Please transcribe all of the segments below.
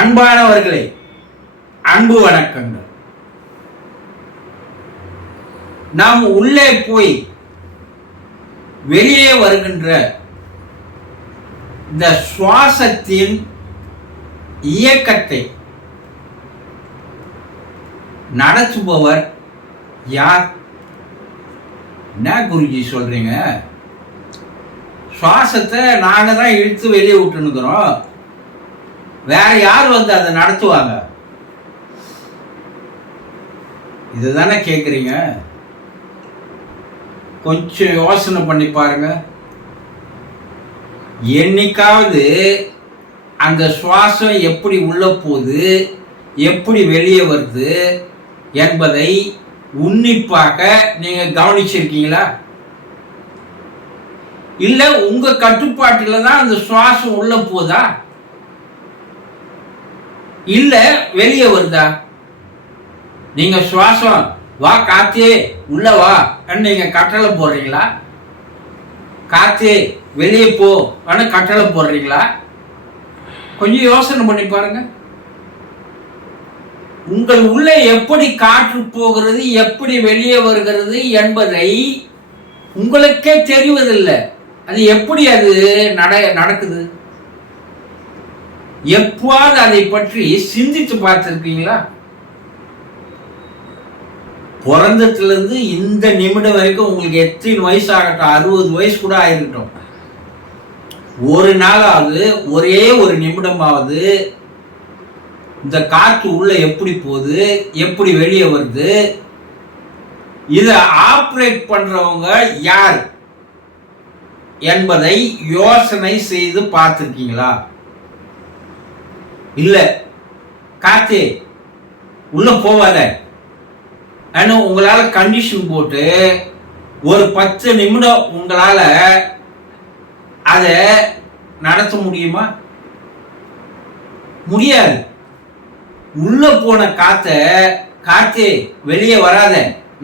அன்பானவர்களே, அன்பு வணக்கங்கள். நாம் உள்ளே போய் வெளியே வருகின்ற இந்த சுவாசத்தின் இயக்கத்தை நடத்துபவர் யார்? என்ன குருஜி சொல்றீங்க? சுவாசத்தை நாங்க தான் இழுத்து வெளியே விட்டுனுக்கிறோம், வேற யார் வந்து அதை நடத்துவாங்க? இதுதானே கேட்குறீங்க? கொஞ்சம் யோசனை பண்ணி பாருங்க. என்னைக்காவது அந்த சுவாசம் எப்படி உள்ள போகுது, எப்படி வெளியே வருது என்பதை உன்னிப்பாக நீங்க கவனிச்சிருக்கீங்களா? இல்ல உங்க கட்டுப்பாட்டில் தான் அந்த சுவாசம் உள்ள போதா, இல்ல வெளியே வருதா? நீங்க சுவாசம் வா காத்தே உள்ள வா நீங்க கட்டளை போடுறீங்களா? காத்தே வெளியே போ கட்டளை போடுறீங்களா? கொஞ்சம் யோசனை பண்ணி பாருங்க. உங்கள் உள்ளே எப்படி காற்று போகிறது, எப்படி வெளியே வருகிறது என்பதை உங்களுக்கே தெரிவதில்லை. அது எப்படி அது நடக்குது? எப்போது அதை பற்றி சிந்தித்து பார்த்திருக்கீங்களா? பிறந்ததுலேருந்து இந்த நிமிடம் வரைக்கும் உங்களுக்கு எத்தனை வயசு ஆகட்டும், 60 வயசு கூட ஆயிருக்கட்டும், ஒரு நாளாவது ஒரே ஒரு நிமிடமாவது இந்த காற்று உள்ள எப்படி போகுது, எப்படி வெளியே வருது, இதை ஆப்ரேட் பண்றவங்க யார் என்பதை யோசனை செய்து பார்த்திருக்கீங்களா? இல்ல காத்தே உள்ள போவாத உங்களால கண்டிஷன் போட்டு ஒரு 10 நிமிடம் உங்களால அதை நடத்த முடியுமா? முடியாது. உள்ள போன காத்தே வெளியே வராத,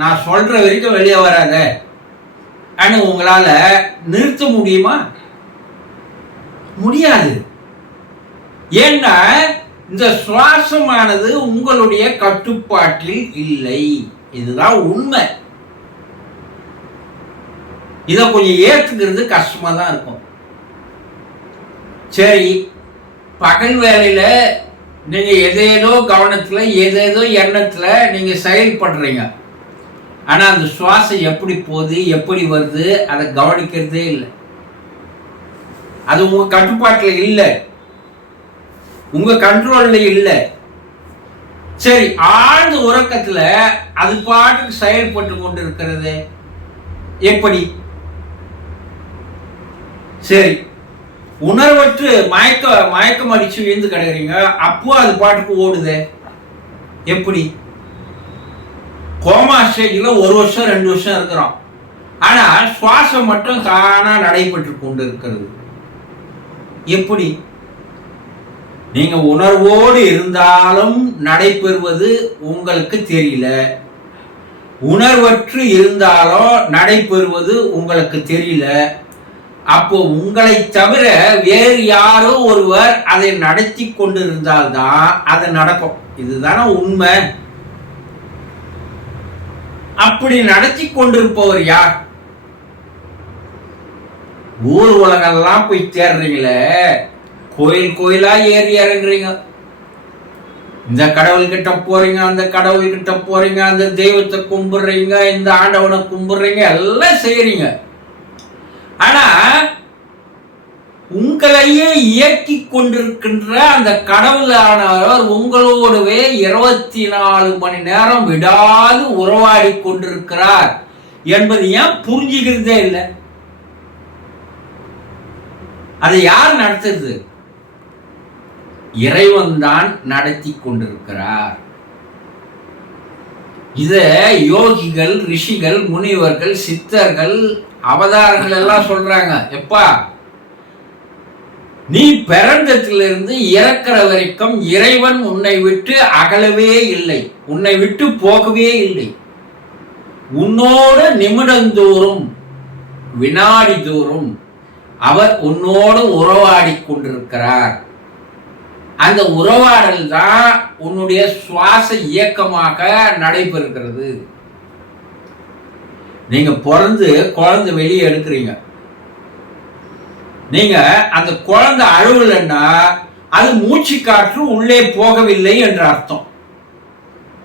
நான் சொல்ற வரைக்கும் வெளியே வராத உங்களால நிறுத்த முடியுமா? முடியாது. ஏன்னா இந்த சுவாசமானது உங்களுடைய கட்டுப்பாட்டில் இல்லை. இதுதான் உண்மை. இதை கொஞ்சம் ஏற்றுக்கிறது கஷ்டமா தான் இருக்கும். சரி, பகல் வேலையில நீங்க எதேதோ கவனத்துல ஏதேதோ எண்ணத்துல நீங்க செயல்படுறீங்க, ஆனா அந்த சுவாசம் எப்படி போகுது, எப்படி வருது அதை கவனிக்கிறதே இல்லை. அது உங்க கட்டுப்பாட்டில் இல்லை, உங்க கண்ட்ரோல்ல இல்லை. சரி, ஆழ்ந்த உறக்கத்துல அது பாட்டுக்கு செயல்பட்டு கொண்டு இருக்கிறது எப்படி? சரி, உணர்வற்று மயக்கம் அடிச்சு விழுந்து கிடக்குறீங்க, அப்போ அது பாட்டுக்கு ஓடுது எப்படி? கோமா ஸ்டேஜ்ல 1 வருஷம் 2 வருஷம் இருக்கிறோம், ஆனா சுவாசம் மட்டும் தானா நடைபெற்று கொண்டு இருக்கிறது எப்படி? நீங்க உணர்வோடு இருந்தாலும் நடைபெறுவது உங்களுக்கு தெரியல, உணர்வற்று இருந்தாலும் நடைபெறுவது உங்களுக்கு தெரியல. அப்போ உங்களை தவிர வேறு யாரோ ஒருவர் அதை நடத்தி கொண்டு இருந்தால்தான் அது நடக்கும். இதுதானே உண்மை. அப்படி நடத்தி கொண்டிருப்பவர் யார்? ஊர் உலகெல்லாம் போய் தேடுறீங்களே, கோயில் கோயிலா ஏறி இறங்குறீங்க, இந்த கடவுள்கிட்ட போறீங்க, அந்த கடவுள்கிட்ட போறீங்க, அந்த தெய்வத்தை கும்பிடுறீங்க, இந்த ஆண்டவனை கும்பிடுறீங்க, எல்லாம் செய்யறீங்க. ஆனா உங்களையே இயக்கி கொண்டிருக்கின்ற அந்த கடவுளானவர் உங்களோடவே 24 மணி நேரம் விடாது உறவாடி கொண்டிருக்கிறார் என்பது ஏன் புரிஞ்சுக்கிறதே இல்லை? அதை யார் நடத்துறது? இறைவன் தான் நடத்தி கொண்டிருக்கிறார். இத யோகிகள், ரிஷிகள், முனிவர்கள், சித்தர்கள், அவதாரங்கள் எல்லாம் சொல்றாங்க. எப்பா, நீ பிறந்ததிலிருந்து இறக்கிற வரைக்கும் இறைவன் உன்னை விட்டு அகலவே இல்லை, உன்னை விட்டு போகவே இல்லை. உன்னோடு நிமிடந்தோறும் வினாடி தோறும் அவர் உன்னோடு உறவாடி கொண்டிருக்கிறார். அந்த உறவாடல் தான் உன்னுடைய சுவாச இயக்கமாக நடைபெறுகிறது. நீங்க பிறந்து குழந்தை வெளியே எடுக்கிறீங்க, நீங்க அந்த குழந்தை அழுவலைன்னா அது மூச்சு காற்று உள்ளே போகவில்லை என்ற அர்த்தம்.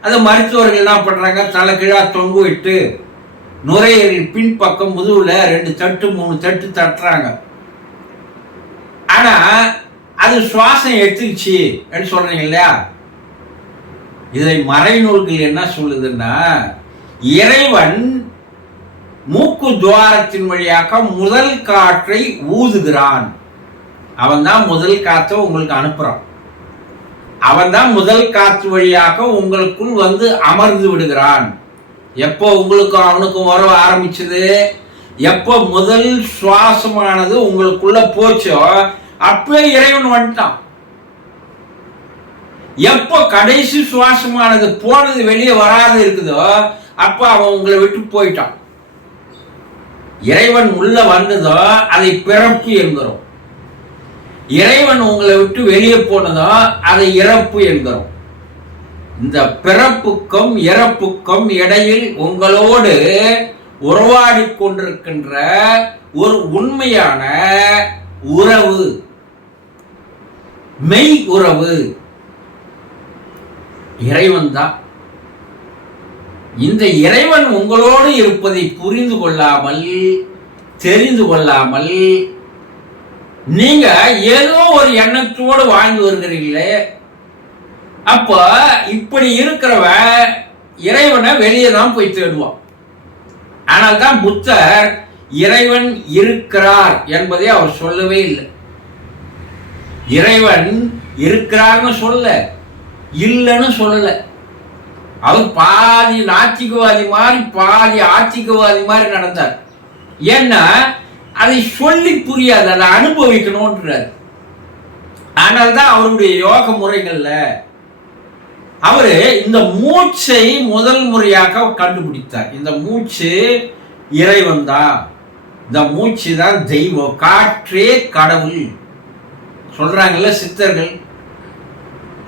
அது மருத்துவர்கள் என்ன பண்றாங்க, தலை கீழா தொங்கு விட்டு நுரையீரல் பின்பக்கம் முதுகுல 2 தட்டு 3 தட்டு தட்டுறாங்க. ஆனா அது சுவாசம் எடுத்துக்கிச்சு அப்படின்னு சொல்றீங்க இல்லையா? இதை மறைநூல்கள் என்ன சொல்லுதுன்னா, இறைவன் மூக்கு துவாரத்தின் வழியாக முதல் காற்றை ஊதுகிறான். அவன் தான் முதல் காற்றை உங்களுக்கு அனுப்புறான். அவன் தான் முதல் காற்று வழியாக உங்களுக்குள் வந்து அமர்ந்து விடுகிறான். எப்போ உங்களுக்கும் அவனுக்கும் உறவு ஆரம்பிச்சது, எப்போ முதல் சுவாசமானது உங்களுக்குள்ள போச்சோ அப்பவே இறைவன் வந்துட்டான். எப்போ கடைசி சுவாசமானது போனது வெளியே வராது இருக்குதோ அப்ப அவன் உங்களை விட்டு போயிட்டான். இறைவன் உள்ள வந்ததோ அதை பிறப்பு என்கிறோம். இறைவன் உங்களை விட்டு வெளியே போனதோ அதை இறப்பு என்கிறோம். இந்த பிறப்புக்கும் இறப்புக்கும் இடையில் உங்களோடு உறவாடி கொண்டிருக்கின்ற ஒரு உண்மையான உறவு, மெய் உறவு இறைவன் தான். இந்த இறைவன் உங்களோடு இருப்பதை புரிந்து கொள்ளாமல் தெரிந்து கொள்ளாமல் நீங்க ஏதோ ஒரு எண்ணத்தோடு வாழ்ந்து வருகிறீங்களே, அப்ப இப்படி இருக்கிறவன் இறைவனை வெளியே தான் போய் தேடுவான். ஆனால் தான் புத்தர் இறைவன் இருக்கிறார் என்பதை அவர் சொல்லவே இல்லை. இறைவன் இருக்கிறார்னு சொல்ல, இல்லைன்னு சொல்லல. அவர் பாதி நாத்திகவாதி மாதிரி பாதி ஆத்திகவாதி மாதிரி நடந்தார். ஏன்னா அதை சொல்லி புரியாது, அதை அனுபவிக்கணும்ன்றார். ஆனால் தான் அவருடைய யோக முறைகள்ல அவரு இந்த மூச்சை முதல் முறையாக கண்டுபிடித்தார். இந்த மூச்சு இறைவன் தான், இந்த மூச்சு தான் தெய்வம், காற்றே கடவுள் சொல்றாங்கல்ல சித்தர்கள்.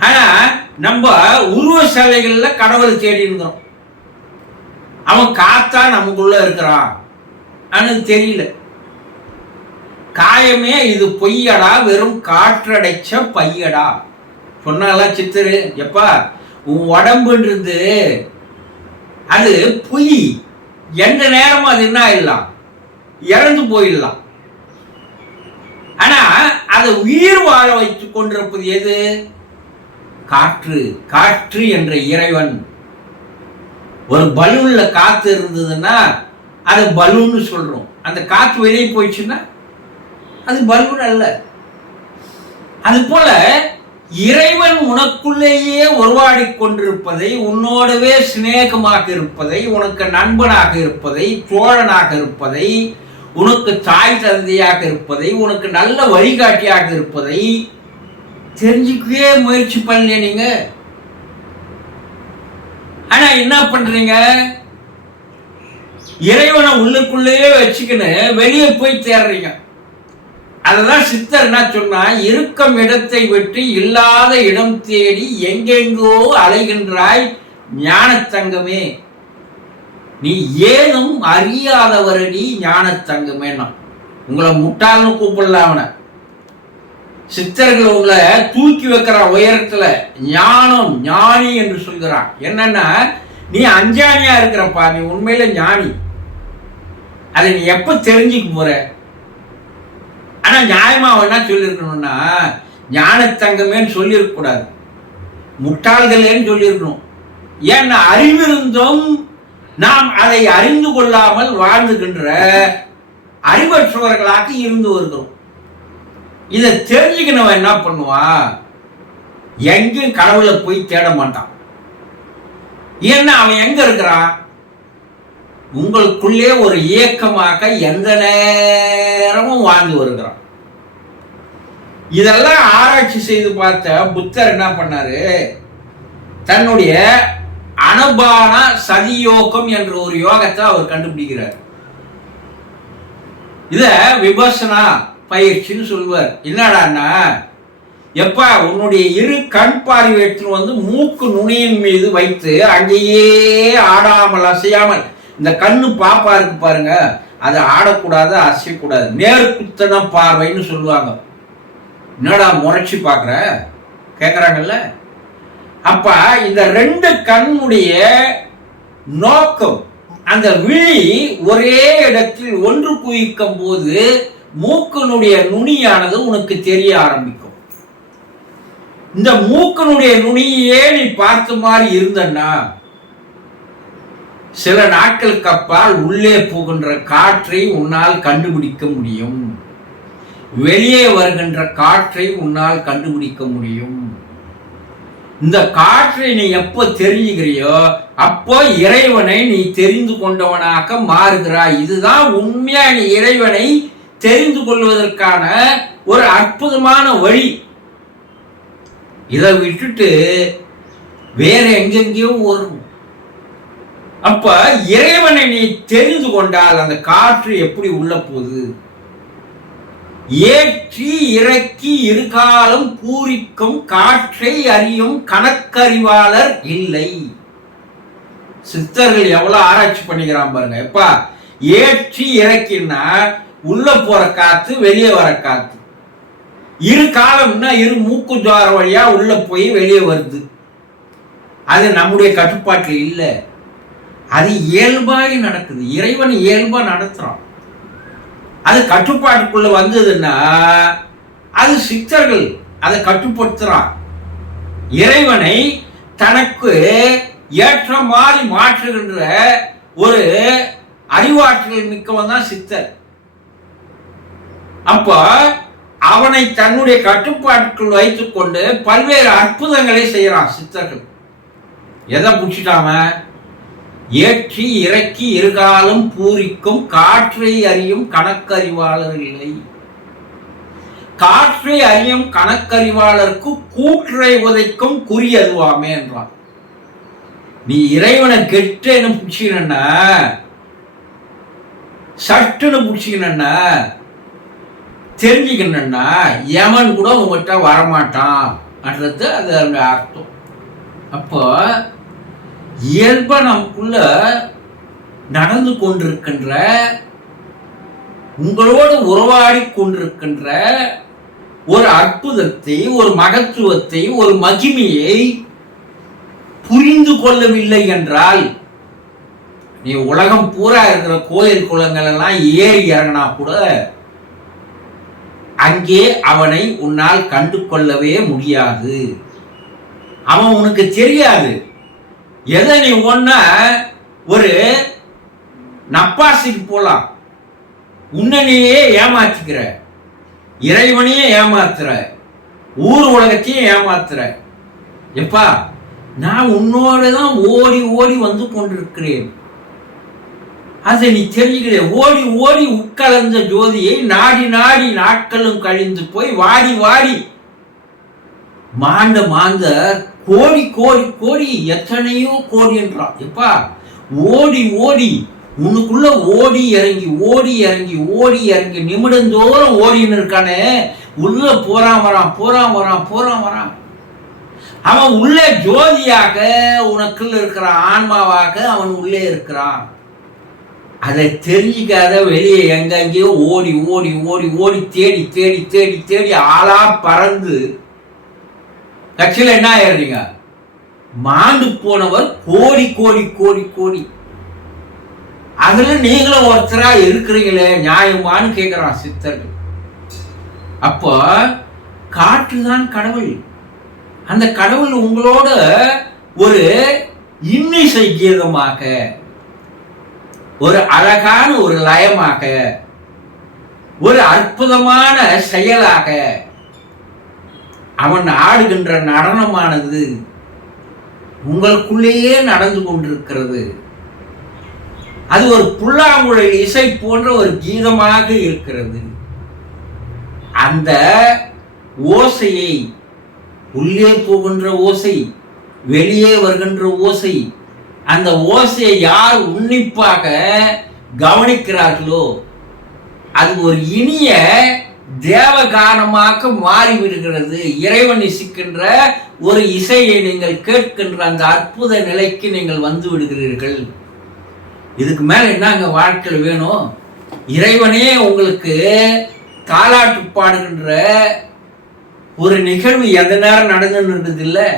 ஆனா நம்ம உருவ சிலைகள்ல கடவுளை தேடி இருந்தோம். அவன் காத்தா நமக்குள்ள இருக்கிறான் ஆனது தெரியல. காயமே இது பொய்யடா, வெறும் காற்றடைச்ச பையடா சொன்னால சித்தரு. எப்பா உன் உடம்புன்றது அது பொய், எந்த நேரமும் அது என்ன ஆயிடலாம், இறந்து போயிடலாம். ஆனா அதை உயிர் வாழ வைத்துக் கொண்டிருப்பது எது? காற்று. காற்று என்ற இறைவன். ஒரு பலூன்ல காத்து இருந்ததுன்னா அது பலூன்னு சொல்றோம். அந்த காற்று வெளியே போயிடுச்சுன்னா அது பலூன் அல்ல. அது போல இறைவன் உனக்குள்ளேயே உருவாடி கொண்டிருப்பதை, உன்னோடவே சிநேகமாக இருப்பதை, உனக்கு நண்பனாக இருப்பதை, தோழனாக இருப்பதை, உனக்கு தாய் தந்தையாக இருப்பதை, உனக்கு நல்ல வழிகாட்டியாக இருப்பதை தெரிஞ்சுக்கவே முயற்சி பண்ணல நீங்க. ஆனா என்ன பண்றீங்க, இறைவனை உள்ளுக்குள்ளேயே வச்சுக்கின்னு வெளியே போய் தேடுறீங்க. அததான் சித்தர் என்ன சொன்னா, இருக்கும் இடத்தை விட்டு இல்லாத இடம் தேடி எங்கெங்கோ அலைகின்றாய் ஞானத்தங்கமே, நீ ஏதும் அறியாதவரடி ஞானத்தங்கமே. உங்களை முட்டாள்னு கூப்பிடல அவனை. சித்தர்கள் உங்களை தூக்கி வைக்கிற உயரத்துல ஞானம் ஞானி என்று சொல்கிறான். என்னன்னா நீ அஞ்ஞானியா இருக்கிறப்பா, நீ உண்மையில ஞானி. அதை நீ எப்ப தெரிஞ்சுக்க போற? ஆனா நியாயமா என்ன சொல்லியிருக்கணும்னா, ஞானத்தங்கமேன்னு சொல்லியிருக்க கூடாது, முட்டாள்களேன்னு சொல்லியிருக்கணும். ஏன்னா அறிவிருந்தும் நாம் அதை அறிந்து கொள்ளாமல் வாழ்ந்துகின்ற அறிவற்றவர்களாக இருந்து வருகிறோம். இதை தெரிஞ்சுக்கணும் என்ன பண்ணுவான், எங்கேயும் கடவுளை போய் தேட மாட்டான். ஏன்னா அவன் எங்க இருக்கிறான், உங்களுக்குள்ளே ஒரு இயக்கமாக எந்த நேரமும் வாழ்ந்து வருகிறான். இதெல்லாம் ஆராய்ச்சி செய்து பார்த்த புத்தர் என்ன பண்ணாரு, தன்னுடைய அனுபான சதியோகம் என்ற ஒரு யோகத்தை அவர் கண்டுபிடிக்கிறார். இத விபசனா பயிற்சின்னு சொல்லுவார். என்னடான்னா, எப்பா உன்னுடைய இரு கண் பார்வையற்றில் வந்து மூக்கு நுனியின் மீது வைத்து அங்கேயே ஆடாமல் அசையாமல், இந்த கண்ணு பாப்பா இருக்கு பாருங்க, அது ஆடக்கூடாது அசையக்கூடாது, நேர்குத்தன பார்வைன்னு சொல்லுவாங்க. என்னடா முறைச்சி பார்க்குற கேட்குறாங்கல்ல. அப்ப இந்த ரெண்டு கண்ணுடைய நோக்கம், அந்த விழி ஒரே இடத்தில் ஒன்று குவிக்கும் போது மூக்கனுடைய நுனியானது உனக்கு தெரிய ஆரம்பிக்கும். இந்த மூக்கனுடைய நுனியே நீ பார்த்த மாதிரி இருந்தன்னா சில நாட்களுக்கு அப்பால் உள்ளே போகின்ற காற்றை உன்னால் கண்டுபிடிக்க முடியும், வெளியே வருகின்ற காற்றை உன்னால் கண்டுபிடிக்க முடியும். இந்த காற்றை நீ எப்போ தெரிஞ்சுக்கிறியோ அப்போ இறைவனை நீ தெரிந்து கொண்டவனாக மாறுகிறாய். இதுதான் உண்மையா நீ இறைவனை தெரிந்து கொள்வதற்கான ஒரு அற்புதமான வழி. இதை விட்டுட்டு வேற எங்கெங்கேயோ வரும். அப்ப இறைவனை நீ தெரிந்து கொண்டால் அந்த காற்று எப்படி உள்ள போகுது? ஏற்றி இறக்கி இருகாலம் பூரிக்கும் காற்றை அறியும் கணக்கறிவாளர் இல்லை. சித்தர்கள் எவ்வளவு ஆராய்ச்சி பண்ணிக்கிறான் பாருங்க. எப்பா ஏற்றி இறக்கினா உள்ள போற காத்து வெளியே வர காத்து, இரு காலம்னா இரு மூக்கு துவார வழியா உள்ள போய் வெளியே வருது. அது நம்முடைய கட்டுப்பாட்டில் இல்லை, அது இயல்பாய் நடக்குது. இறைவன் இயல்பா நடத்துறான். அது கட்டுப்பாட்டுக்குள்ள வந்ததுன்னா அது சித்தர்கள் அதை கட்டுப்படுத்துறான். இறைவனை தனக்கு ஏற்ற மாதிரி மாற்றுகின்ற ஒரு அறிவாற்றல் மிக்கவன் தான் சித்தர். அப்ப அவனை தன்னுடைய கட்டுப்பாட்டுக்குள் வைத்துக் கொண்டு பல்வேறு அற்புதங்களை செய்யறான் சித்தர்கள். எதை புடிச்சிட்டாம? ஏற்றி இறக்கி இருகாலம் பூரிக்கும் காற்றை அறியும் கணக்கறிவாளர் இல்லை. காற்றை அறியும் கணக்கறிவாளருக்கு கூற்றை உதைக்கும் குறி அதுவாமே என்றான். நீ இறைவனை கெட்டேன்னு புடிச்சினா, சட்டுன்னு புடிச்சிக்கணும்னா, தெரிஞ்சுக்கணும்னா யமன் கூட உங்ககிட்ட வரமாட்டான் என்றது அது அர்த்தம். அப்போ இயல்பா நமக்குள்ள நடந்து கொண்டிருக்கின்ற, உங்களோடு உறவாடி கொண்டிருக்கின்ற ஒரு அற்புதத்தை, ஒரு மகத்துவத்தை, ஒரு மகிமையை புரிந்து கொள்ளவில்லை என்றால், நீ உலகம் பூரா இருக்கிற கோயில் குளங்கள் எல்லாம் ஏறி இறங்கினா கூட அங்கே அவனை உன்னால் கண்டு கொள்ளவே முடியாது. அவன் உனக்கு தெரியாது. எதை நீ ஒன்னா ஒரு நப்பாசிக்கு போலாம், உன்னையே ஏமாத்திக்கிற, இறைவனையே ஏமாத்துற, ஊர் உலகத்தையும் ஏமாத்துற. எப்பா நான் உன்னோடு தான் ஓடி ஓடி வந்து கொண்டிருக்கிறேன், அதை நீ தெரிஞ்சுக்கிற. ஓடி ஓடி உட்கலந்த ஜோதியை நாடி நாடி நாட்களும் கழிந்து போய் வாடி வாடி மாண்ட மாந்தர் கோடி கோடி கோடி எத்தனையோ கோடி என்றான். எப்பா ஓடி ஓடி உனக்குள்ள ஓடி இறங்கி ஓடி இறங்கி ஓடி இறங்கி நிமிடந்தோறும் ஓடின்னு இருக்கானே, உள்ள போறான் வரான் போறான் வரான் போறான் வரான். அவன் உள்ளே ஜோதியாக உனக்குள்ள இருக்கிற ஆன்மாவாக அவன் உள்ளே இருக்கிறான். அதை தெரிஞ்சிக்காத வெளியே எங்கெங்கேயோ ஓடி ஓடி ஓடி ஓடி தேடி தேடி தேடி தேடி ஆளா பறந்து கட்சியில் என்ன ஆயிடுறீங்க? மாண்டு போனவர் கோடி கோடி கோடி கோடி. அதுல நீங்களும் ஒருத்தரா இருக்கிறீங்களே, நியாயமானு கேட்கிறான் சித்தர்கள். அப்போ காற்றுதான் கடவுள். அந்த கடவுள் உங்களோட ஒரு இன்னிசை கீதமாக, ஒரு அழகான ஒரு லயமாக, ஒரு அற்புதமான செயலாக அவன் ஆடுகின்ற நடனமானது உங்களுக்குள்ளேயே நடந்து கொண்டிருக்கிறது. அது ஒரு புல்லாங்குழல் இசை போன்ற ஒரு கீதமாக இருக்கிறது. அந்த ஓசையை, உள்ளே போகின்ற ஓசை, வெளியே வருகின்ற ஓசை, அந்த ஓசையை யார் உன்னிப்பாக கவனிக்கிறார்களோ அது ஒரு இனிய தேவ கானமாக மாறிவிடுகிறது. இறைவன் இசைக்கின்ற ஒரு இசையை நீங்கள் கேட்கின்ற அந்த அற்புத நிலைக்கு நீங்கள் வந்து விடுகிறீர்கள். இதுக்கு மேல என்னங்க வாழ்க்கையில் வேணும்? இறைவனே உங்களுக்கு தாலாட்டு பாடுகின்ற ஒரு நிகழ்வு எந்த நேரம் நடந்துன்றது இல்லை.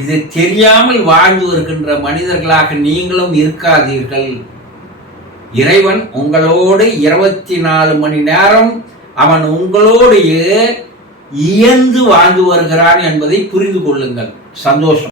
இது தெரியாமல் வாழ்ந்து வருகின்ற மனிதர்களாக நீங்களும் இருக்காதீர்கள். இறைவன் உங்களோடு 24 மணி நேரம் அவன் உங்களோடு இயந்து வாழ்ந்து வருகிறான் என்பதை புரிந்து கொள்ளுங்கள். சந்தோஷம்.